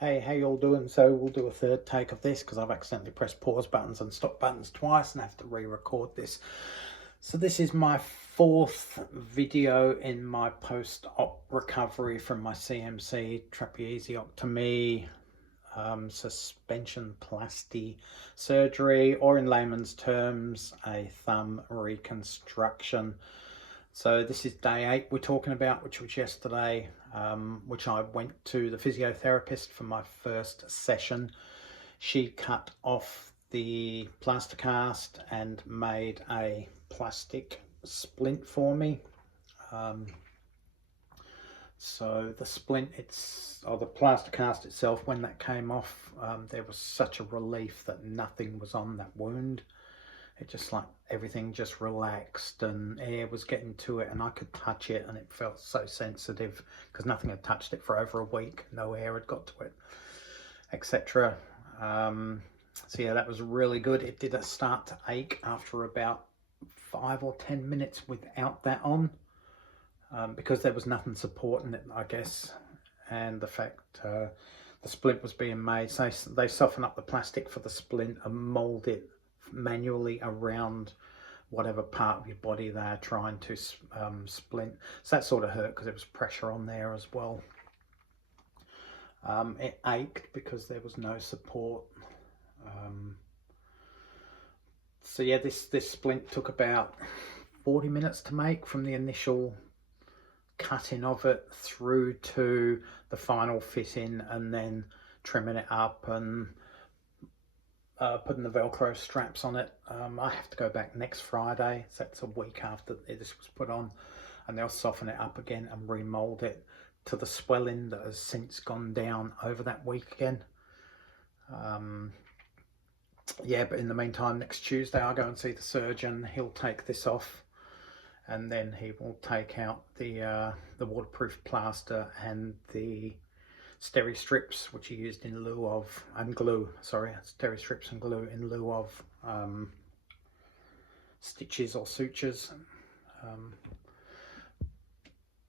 Hey, how you all doing? So we'll do a third take of this because I've accidentally pressed pause buttons and stop buttons twice and have to re-record this. So this is my fourth video in my post-op recovery from my CMC Trapeziectomy Suspensionplasty surgery, or in layman's terms, a thumb reconstruction. So this is day 8 we're talking about, which was yesterday, which I went to the physiotherapist for my first session. She cut off the plaster cast and made a plastic splint for me. So the splint, the plaster cast itself, when that came off, there was such a relief that nothing was on that wound. It just, like, everything just relaxed and air was getting to it and I could touch it and it felt so sensitive because nothing had touched it for over a week. No air had got to it, etc. So yeah, that was really good. It did start to ache after about 5 or 10 minutes without that on, because there was nothing supporting it, I guess, and the fact the splint was being made. So they soften up the plastic for the splint and mold it manually around whatever part of your body they're trying to splint. So that sort of hurt because there was pressure on there as well. It ached because there was no support. So yeah, this splint took about 40 minutes to make, from the initial cutting of it through to the final fitting and then trimming it up and putting the Velcro straps on it. I have to go back next Friday, so that's a week after this was put on, and they'll soften it up again and remold it to the swelling that has since gone down over that week again. Yeah, but in the meantime, next Tuesday I go and see the surgeon. He'll take this off and then he will take out the waterproof plaster and the steri strips, which are used in lieu of, and glue, sorry, steri strips and glue in lieu of stitches or sutures.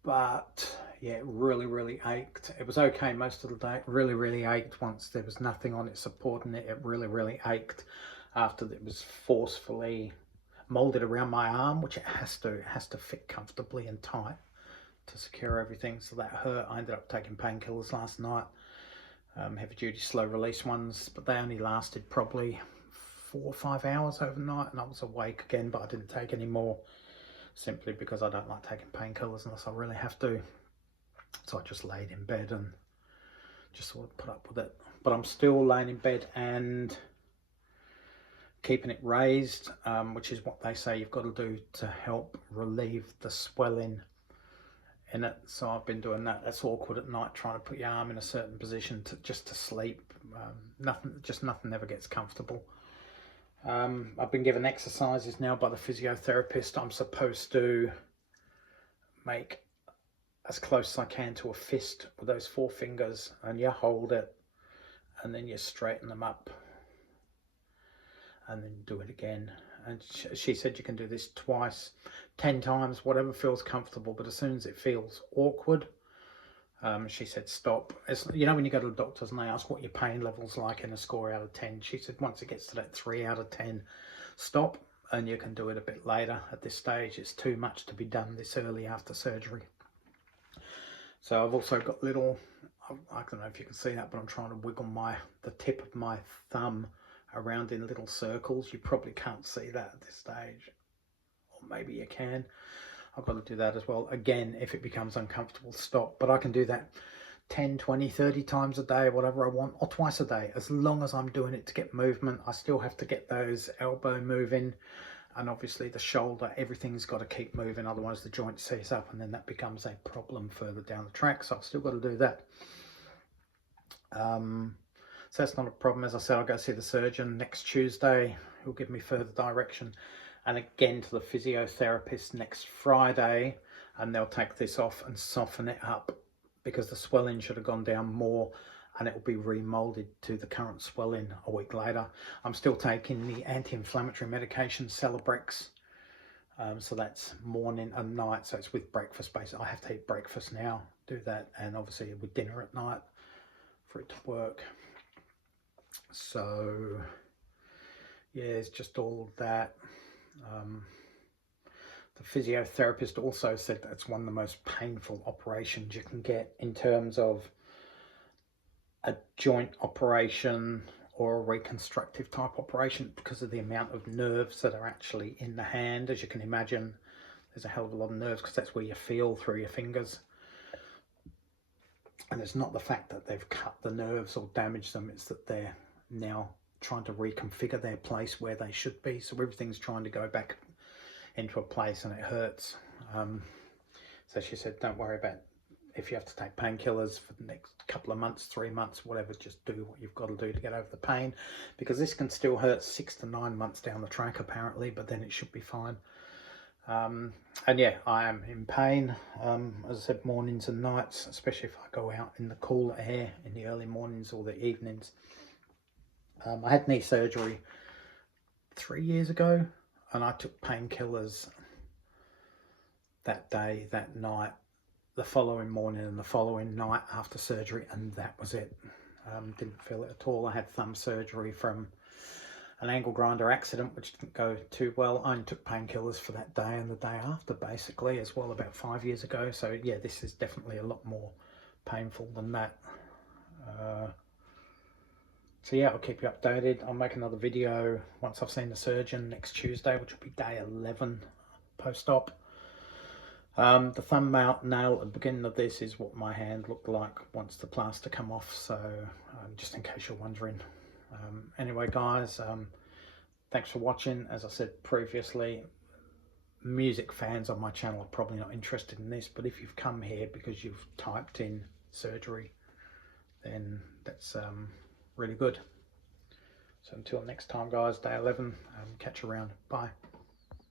But yeah, it really ached. It was okay most of the day. It really ached once there was nothing on it supporting it. It really ached after it was forcefully molded around my arm, which it has to fit comfortably and tight to secure everything. So that hurt. I ended up taking painkillers last night, heavy duty slow release ones, but they only lasted probably 4 or 5 hours overnight, and I was awake again, but I didn't take any more, simply because I don't like taking painkillers unless I really have to. So I just laid in bed and just sort of put up with it. But I'm still laying in bed and keeping it raised, which is what they say you've got to do to help relieve the swelling in it. So I've been doing that. That's awkward at night, trying to put your arm in a certain position just to sleep. Nothing ever gets comfortable. I've been given exercises now by the physiotherapist. I'm supposed to make as close as I can to a fist with those 4 fingers, and you hold it and then you straighten them up and then do it again. And she said you can do this twice, 10 times, whatever feels comfortable, but as soon as it feels awkward, she said stop. You know, when you go to the doctors and they ask what your pain level's like in a score out of 10, she said once it gets to that 3 out of 10, stop, and you can do it a bit later. At this stage, it's too much to be done this early after surgery. So I've also got little, I don't know if you can see that, but I'm trying to wiggle the tip of my thumb around in little circles. You probably can't see that at this stage, or maybe you can. I've got to do that as well. Again, if it becomes uncomfortable, stop. But I can do that 10, 20, 30 times a day, whatever I want, or twice a day, as long as I'm doing it to get movement. I still have to get those elbow moving, and obviously the shoulder, everything's got to keep moving, otherwise the joint seize up and then that becomes a problem further down the track. So I've still got to do that. So that's not a problem. As I said, I'll go see the surgeon next Tuesday. He'll give me further direction. And again to the physiotherapist next Friday, and they'll take this off and soften it up because the swelling should have gone down more, and it will be remolded to the current swelling a week later. I'm still taking the anti-inflammatory medication, Celebrex. So that's morning and night, so it's with breakfast basically. I have to eat breakfast now, do that, and obviously with dinner at night for it to work. So yeah, it's just all that. The physiotherapist also said that's one of the most painful operations you can get in terms of a joint operation or a reconstructive type operation, because of the amount of nerves that are actually in the hand. As you can imagine, there's a hell of a lot of nerves, because that's where you feel through your fingers. And it's not the fact that they've cut the nerves or damaged them, it's that they're now trying to reconfigure their place where they should be. So everything's trying to go back into a place, and it hurts. So she said, don't worry about if you have to take painkillers for the next couple of months, 3 months, whatever, just do what you've got to do to get over the pain, because this can still hurt 6 to 9 months down the track apparently, but then it should be fine. And yeah, I am in pain, as I said, mornings and nights, especially if I go out in the cool air in the early mornings or the evenings. I had knee surgery 3 years ago, and I took painkillers that day, that night, the following morning and the following night after surgery, and that was it. Didn't feel it at all. I had thumb surgery from an angle grinder accident, which didn't go too well. I only took painkillers for that day and the day after, basically, as well, about 5 years ago. So yeah, this is definitely a lot more painful than that. So yeah, I'll keep you updated. I'll make another video once I've seen the surgeon next Tuesday, which will be day 11 post-op. The thumbnail at the beginning of this is what my hand looked like once the plaster come off, so just in case you're wondering. Anyway guys, thanks for watching. As I said previously, music fans on my channel are probably not interested in this, but if you've come here because you've typed in surgery, then that's really good. So until next time guys, day 11, catch you around. Bye.